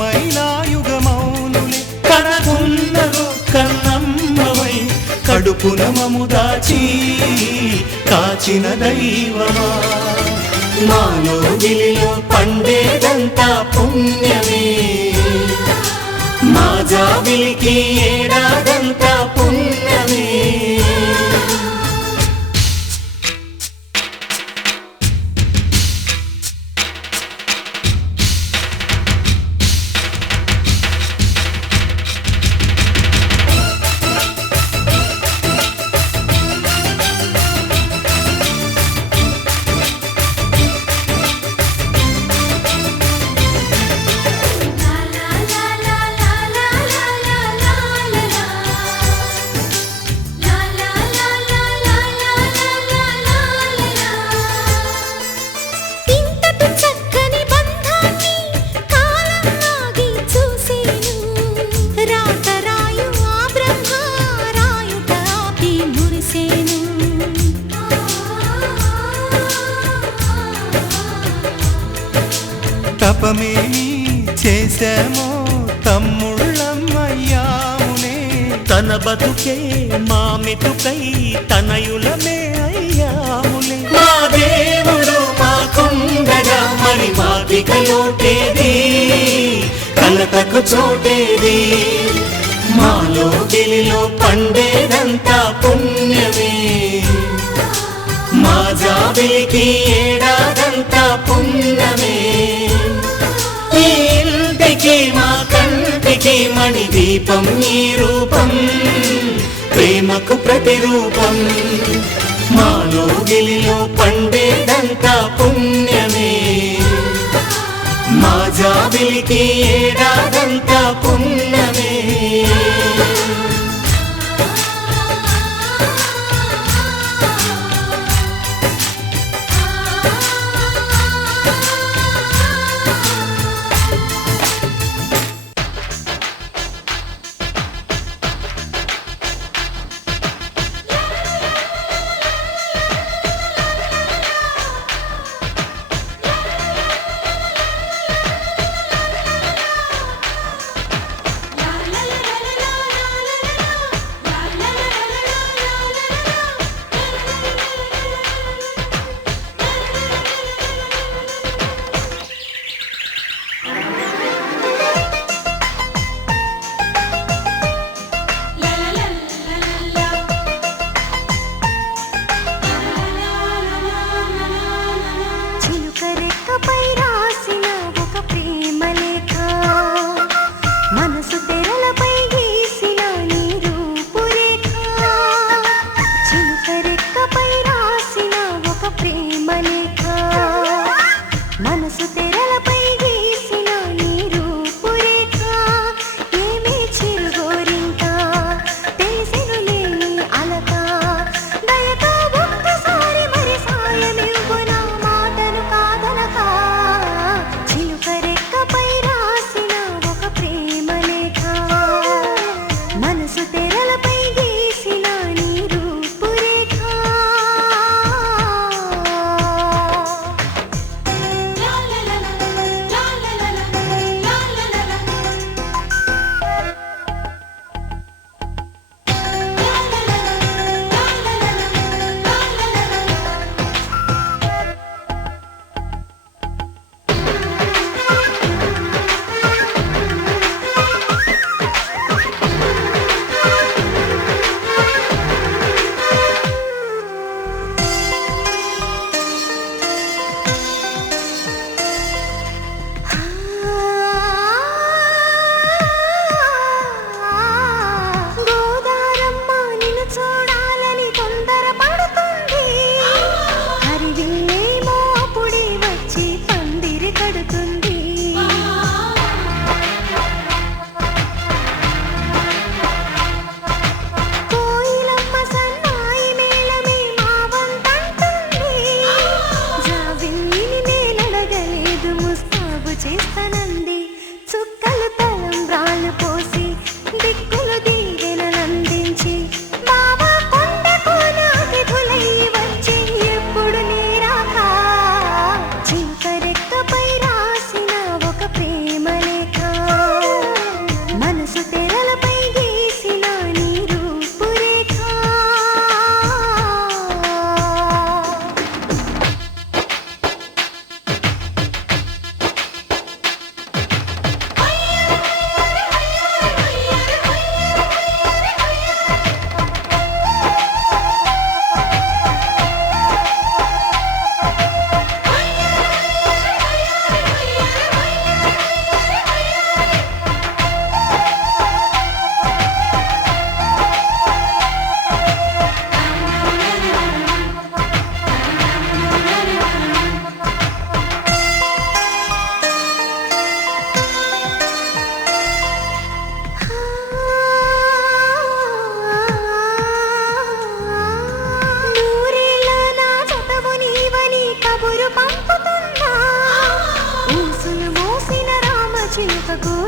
యుగమైన యుగమౌనులే కనకున్నదో కన్నమ్మవై కడుపున మము దాచి కాచిన దైవమా మాలో గిలిలో పండేదంతా పుణ్యమే మా జాబిలికి ఏడాదంతా పుణ్యమే తపమేమి చేశామో తమ్ముళ్ళమ్మయ్యామునే తన బతుకే మా మెతుకై తనయులమే అయ్యాములే మా దేవుడు మాకుండగా మరి మాదిక లోటేది కలతకు చోటేది మాలో గిలిలో పండేదంతా పుణ్యమే మా జాబిలికి ఏడాదంతా పుణ్యమే ఈ ఇంటికి మా కంటికి మణి దీపం ఈ రూపం ప్రేమకు ప్రతిరూపం మాలో గిలిలో పండేదంతా పుణ్యమే మా జాబిలికి ఏడాదంతా పుణ్యమే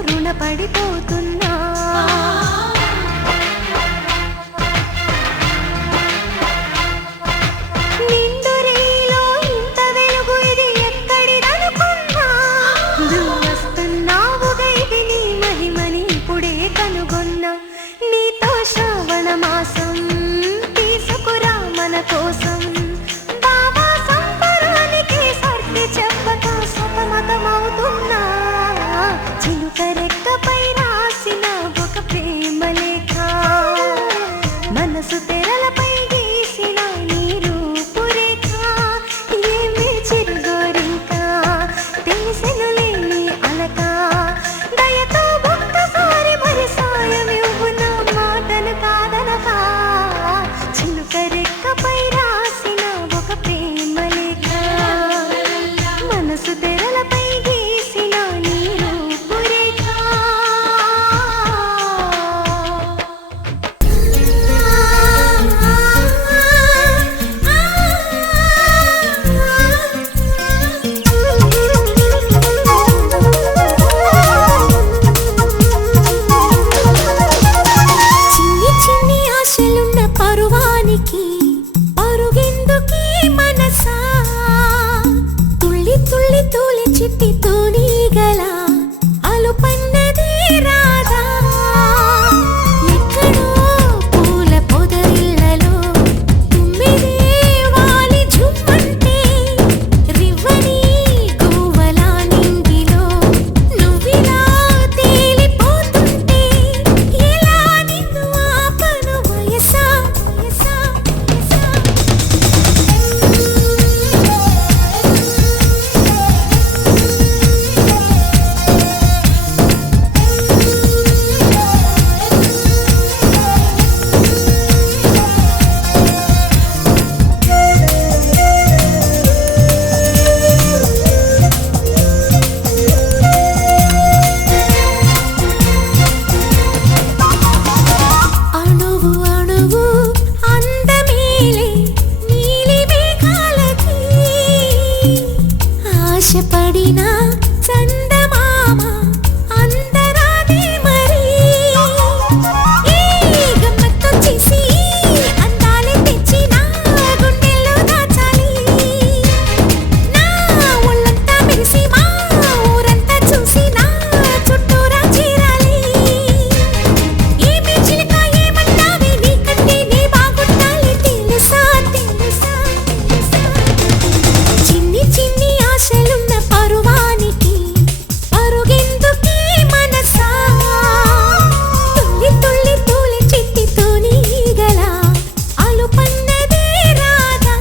రుణపడిపోతున్నా. నిండురేలో ఇంత వెలుగు ఇది ఎక్కడిదనుకున్నా, వస్తున్నావుగా ఇది నీ మహిమని ఇప్పుడే కనుగొన్నా. నీతో శ్రావణ మాసం తీసుకురా మన కోసం, బాబా సంబరానికి సర్ది చెప్పక సతమతమవుతున్నా. చిలుక రెక్కపై రాసిన ఒక ప్రేమ లేఖ, మనసు తెరలపై గీసిన నీ రూపురేఖ. ఏమి చిరుగోరింక తెలిసెనులే నీ అలక, దయతో ఒక్కసారి మరి సాయమివ్వు నా మాటను కాదనక. చిలుక రెక్కపై రాసిన ఒక ప్రేమ లేఖ, మనసు తెరలపై గీసిన నీ రూపురేఖ. చిన్ని చిన్ని ఆశలున్న పరువానికి పరుగెందుకీ మనసా, తుళ్ళి తుళ్ళి తూలి చిట్టి తూనీగల అలుపన్నది రాదా. ఎక్కడో పూల పొదరిళ్ళలో తుమ్మిదే వాలి ఝుమ్మంటే, రివ్వని గువ్వల నింగిలో నువ్విలా తేలిపోతుంటే, ఎలా నిన్ను ఆపను వయసా వయసా వయసా. అణువు అణువు అందమేలే నీలి మేఘాలకి, ఆశపడిన చందమామ అందరాదే మరి. ఈ గమ్మత్తొచ్చేసి అందాలే తెచ్చి నా గుండెల్లో దాచాలి. నా ఒళ్ళంతా మెరిసి మా ఊరంతా చూసి నా చుట్టూరా చేరాలి. ఏమి చిలక ఏమన్నావే నీకంటే నీ బాగుండాలి తెలుసా తెలుసా తెలుసా. చిన్ని చిన్ని ఆశలున్న పరువానికి పరుగెందుకీ మనసా, తుళ్ళి తుళ్ళి తూలి చిట్టి తూనీగల అలుపన్నదే రాదా.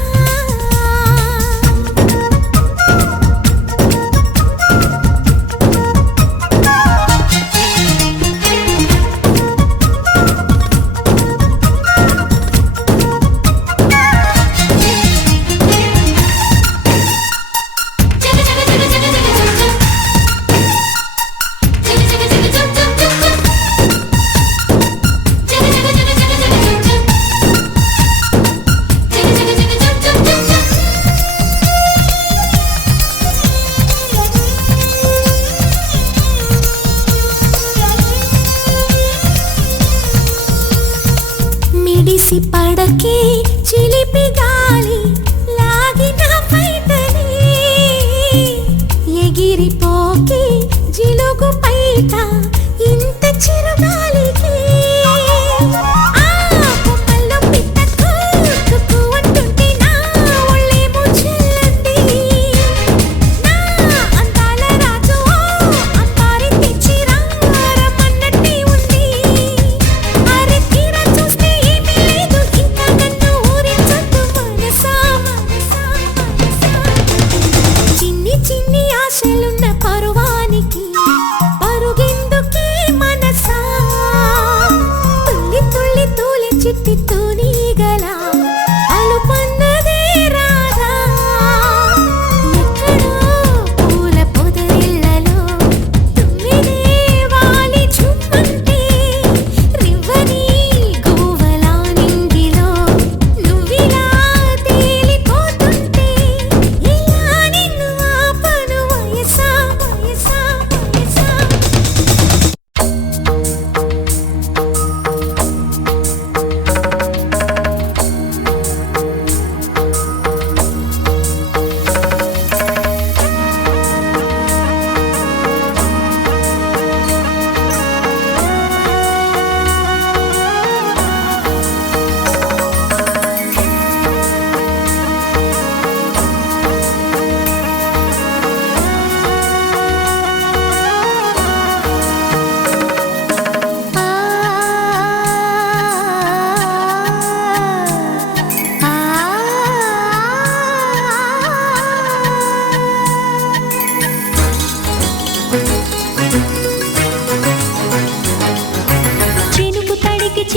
మిడిసి పడకే చిలిపి గాలి లాగిన పైటని, ఎగిరిపోకే జిలుగు పైట ఇంత చిరుగాలికి. ఆ కొమ్మల్లో పిట్ట కుక్కు అంటుంటే నా ఒళ్ళేమో చెల్లంది. నా అందాల రాజు అంబారి తెచ్చి రమ్మన్నట్టే ఉంది. అరే తీరా చూస్తే ఏమీ లేదు ఇంకా నన్ను ఊరించొద్దు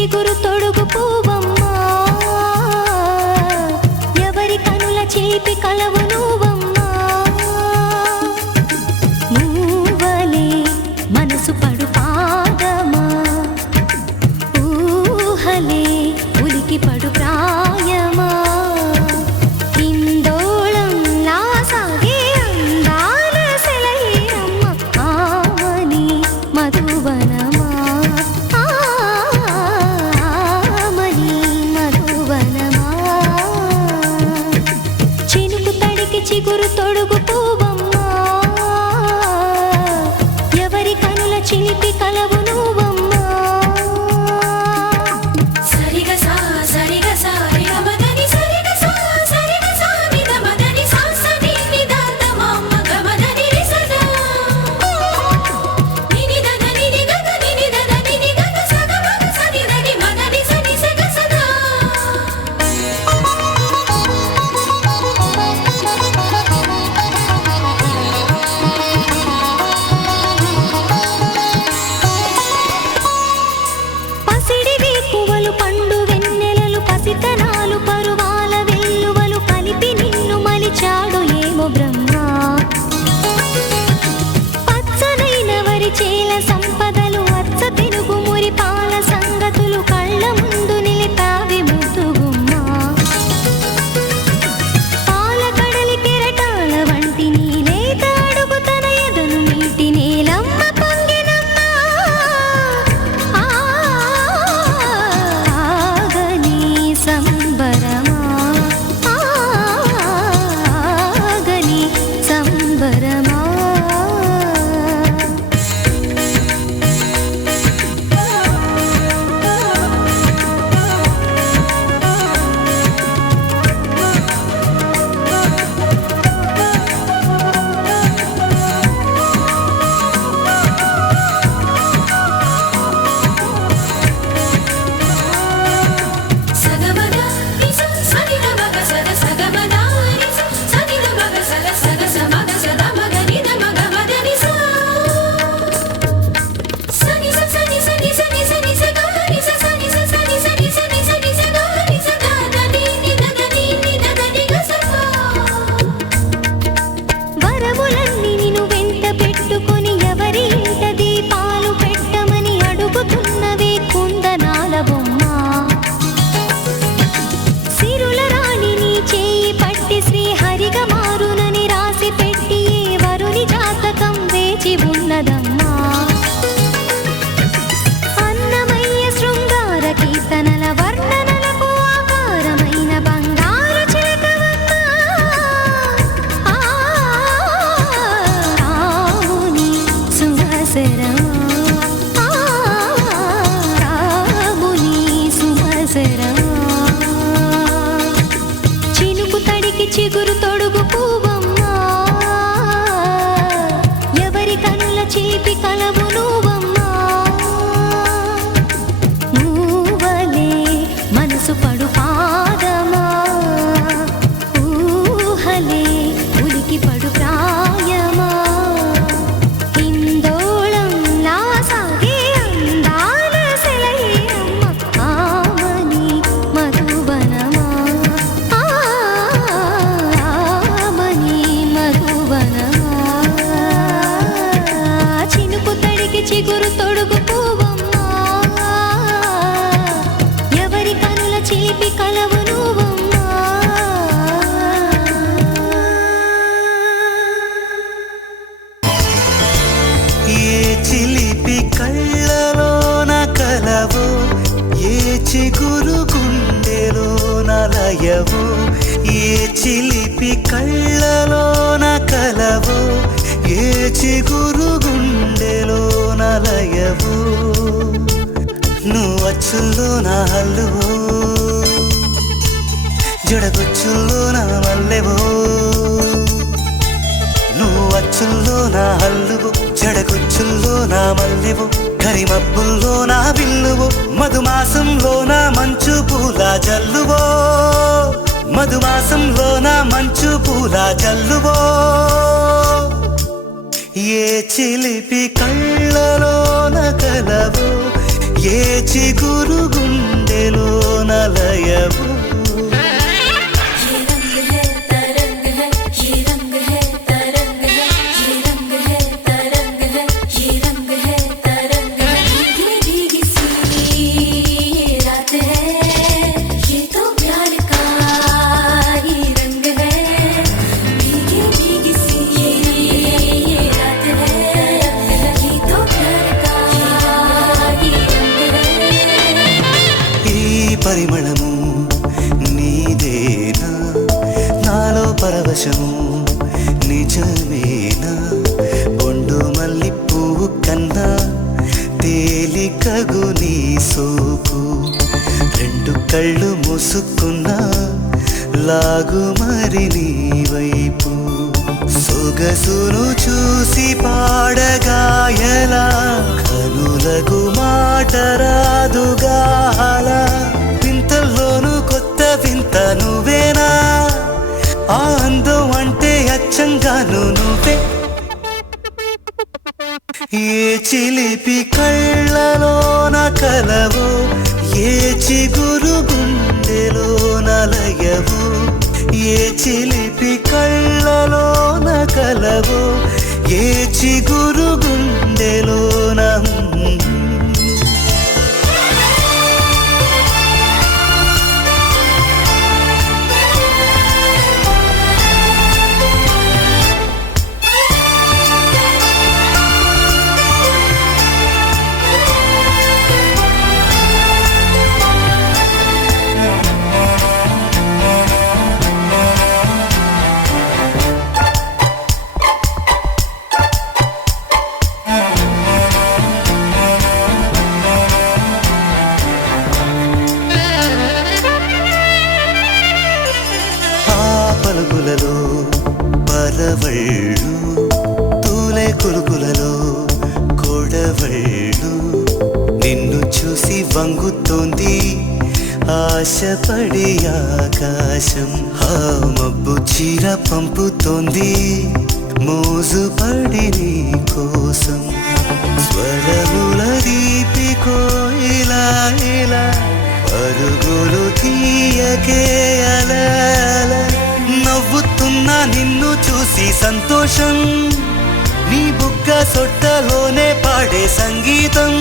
చిగురు తొడుగు పువ్వమ్మా ఎవరి కనుల చిలిపి కలవు నువ్వమ్మా నువ్వలే మనసు పడు పాదమా ఊహలే ఉలికి పడు ప్రాయమా ఇందోళం నా సాగే అందాల సెలయేరమ్మ ఆమని మధువనమా ఆమని మధువనమా చినుకు తడికి చిగురు తొడుగు పువ్వమ్మా ఎవరి కనుల చిలిపి కలవు నువ్వమ్మా సరిగా సా సరిగా సా రిగ మదని సరిగా సా సరిగా సా నిద మదని సా సని నిదాన మమ్మ గమదని రిసదా నిని దద నిని గగ నిని దద నిని గగ సగ మగ సని దని మదని సని సగ సదా పసిడివి పువ్వులు పండు వెన్నెలలు పసితనాలు పరువాల వెల్లువలు కలిపి నిన్ను మలిచాడు ఏమో బ్రహ్మ పచ్చనైన వరి చేల సంపదలు అచ్చ తెలుగు మురి పాల సంగతులు కళ్ళ ముందు నిలిపావి ముద్దుగుమ్మ పాల కడలి కెరటాల వంటి నీలేత అడుగు తన ఎదను నీటి నీలమ్మ పొంగినమ్మ ఆగని సంబరమా ఆగని సంబరమా సగమన నిస సనిద మగ సద సగమన నిస సనిద మగ సద సగ సమగ సద మగ నిద మగ మద నిస సని స సని సని సని సని స గ నిస సని స సని సని సని సని స గ నిస ద ద ని ని ద ద ని ని ద ద ని గ స వరములన్నీ నిన్ను వెంట పెట్టుకొని ఎవరి ఇంట దీపాలు పెట్టమని అడుగుతున్నవే కుందనాల బొమ్మ సిరుల రాణి నీ చేయి పట్టి శ్రీహరిగా మారునని రాసి పెట్టి ఏ వరుని జాతకం వేచి ఉన్నదమ్మా అన్నమయ్య శృంగార కీర్తనల వర్ణనలకు ఆకారమైన బంగారు చిలకవమ్మ రాముని సుమసరమా రాముని సుమసరమా చినుకు తడికి చిగురు తొడుగు పువ్వమ్మా ఎవరి కనుల చిలిపి కలవు నువ్వమ్మా నువ్వలే మనసు పడు పాదమా ఊహలే ఉలికి పడు ప్రాయమా ఇందోళం నా సాగే అందాల సెలయేరమ్మ ఆమని మధువనమా ఆమని మధువనమా చినుకు తడికి చిగురు తొడుగు పువ్వమ్మా ఎవరి కనుల చిలిపి కలవు నువ్వమ్మా ఏ చిలిపి కళ్ళలోన కలవో ఏ చిగురు గుండెలోన లయవో ఏ చిలిపి కళ్ళలోన కలవో ఏ చిగురు గుండెలోన లయవో నువ్వు అచ్చుల్లో నా హల్లువో జడగొచ్చుల్లో నా మల్లెవో నువ్వు అచ్చుల్లో నా హల్లువో జడగొచ్చుల్లో నా మల్లెవో కరిమబ్బుల్లో నా బిల్లువో మధుమాసంలో నా మంచు పూల జల్లువో మధుమాసంలో నా మంచు పూల జల్లువో ఏ చిలిపి కళ్ళలోన కలవో ఏ చిగురు పరిమళము నీదేనా నాలో పరవశము నిజమేనా బొండు మల్లి పువ్వు కన్నా తేలికగు నీ సోపు రెండు కళ్ళు మూసుకున్నా లాగు మరి నీ వైపు సొగసును చూసి పాడగాయలా కనులకు మాట రాదుగాల వింతల్లోనూ కొత్త వింత నువ్వేనా ఆ అందం అంటే అచ్చంగాను నువ్వే ఏ చిలిపి కళ్ళలోన కలవో ఏ చిగురు గుండెలో నలయవు ఏ చిలిపి కళ్ళలోన కలవో ఏ చిగురు గుండెలోన పలుకులలో పరవళ్ళు తూలే కొలుకులలో కొడవళ్ళు నిన్ను చూసి వంగుతోంది ఆశపడి ఆకాశం ఆ మబ్బు చీర పంపుతోంది మోజుపడి నీ కోసం స్వరముల దీపికో ఇలా ఇలా పరుగులు తీయకే అలా నవ్వుతున్నా నిన్ను చూసి సంతోషం నీ బుగ్గ సొట్టలోనే పాడే సంగీతం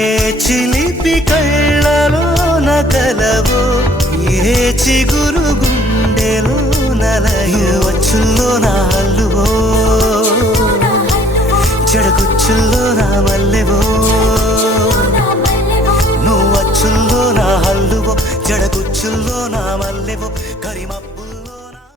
ఏ చిలిపి కళ్ళలోన కలవో ఏ చిగురు గుండెలో నలయవచ్చుల్లో నా హల్లువో జడగుచ్చుల్లో నా మల్లెవో నువ్వు అచ్చుల్లో నా హల్లువో జడగుచ్చుల్లో నా మల్లెవో కరిమప్పు